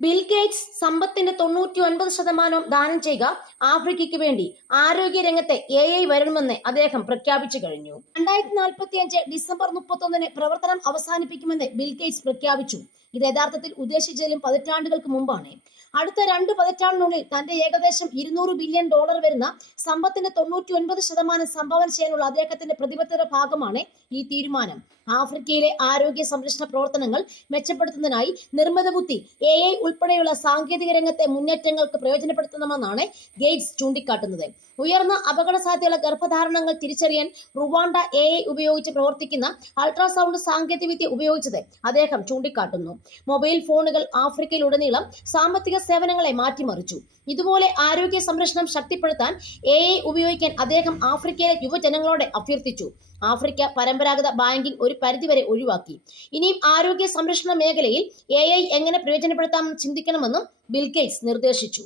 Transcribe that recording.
Bill Gates സമ്പത്തിന്റെ 99% ദാനം ചെയ്യുക ആഫ്രിക്കയ്ക്ക് വേണ്ടി. ആരോഗ്യ രംഗത്തെ AI വരണമെന്ന് അദ്ദേഹം പ്രഖ്യാപിച്ചു കഴിഞ്ഞു. 2045 ഡിസംബർ 31 പ്രവർത്തനം അവസാനിപ്പിക്കുമെന്ന് ബിൽ ഗേറ്റ്സ് പ്രഖ്യാപിച്ചു. ഇത് യഥാർത്ഥത്തിൽ ഉദ്ദേശിച്ചതിലും പതിറ്റാണ്ടുകൾക്ക് മുമ്പാണ്. അടുത്ത 2 പതിറ്റാണ്ടിനുള്ളിൽ തന്റെ ഏകദേശം $200 ബില്യൺ വരുന്ന സമ്പത്തിന്റെ 99% സംഭാവന ചെയ്യാനുള്ള അദ്ദേഹത്തിന്റെ പ്രതിബദ്ധത ഭാഗമാണ് ഈ തീരുമാനം. ആഫ്രിക്കയിലെ ആരോഗ്യ സംരക്ഷണ പ്രവർത്തനങ്ങൾ മെച്ചപ്പെടുത്തുന്നതിനായി നിർമ്മിത ബുദ്ധി AI ഉൾപ്പെടെയുള്ള സാങ്കേതിക രംഗത്തെ മുന്നേറ്റങ്ങൾക്ക് പ്രയോജനപ്പെടുത്തണമെന്നാണ് ഗേറ്റ്സ് ചൂണ്ടിക്കാട്ടുന്നത്. ഉയർന്ന അപകട സാധ്യതയുള്ള ഗർഭധാരണങ്ങൾ തിരിച്ചറിയാൻ റുവാണ്ട AI ഉപയോഗിച്ച് പ്രവർത്തിക്കുന്ന അൾട്രാസൗണ്ട് സാങ്കേതികവിദ്യ ഉപയോഗിച്ചത് അദ്ദേഹം ചൂണ്ടിക്കാട്ടുന്നു. മൊബൈൽ ഫോണുകൾ ആഫ്രിക്കയിലുടനീളം സാമ്പത്തിക സേവനങ്ങളെ മാറ്റിമറിച്ചു. ഇതുപോലെ ആരോഗ്യ സംരക്ഷണം ശക്തിപ്പെടുത്താൻ AI ഉപയോഗിക്കാൻ അദ്ദേഹം ആഫ്രിക്കയിലെ യുവജനങ്ങളോട് അഭ്യർത്ഥിച്ചു. ആഫ്രിക്ക പരമ്പരാഗത ബാങ്കിംഗ് ഒരു പരിധിവരെ ഒഴിവാക്കി. ഇനിയും ആരോഗ്യ സംരക്ഷണ മേഖലയിൽ AI എങ്ങനെ പ്രയോജനപ്പെടുത്താമെന്ന് ചിന്തിക്കണമെന്നും ബിൽ ഗേറ്റ്സ് നിർദ്ദേശിച്ചു.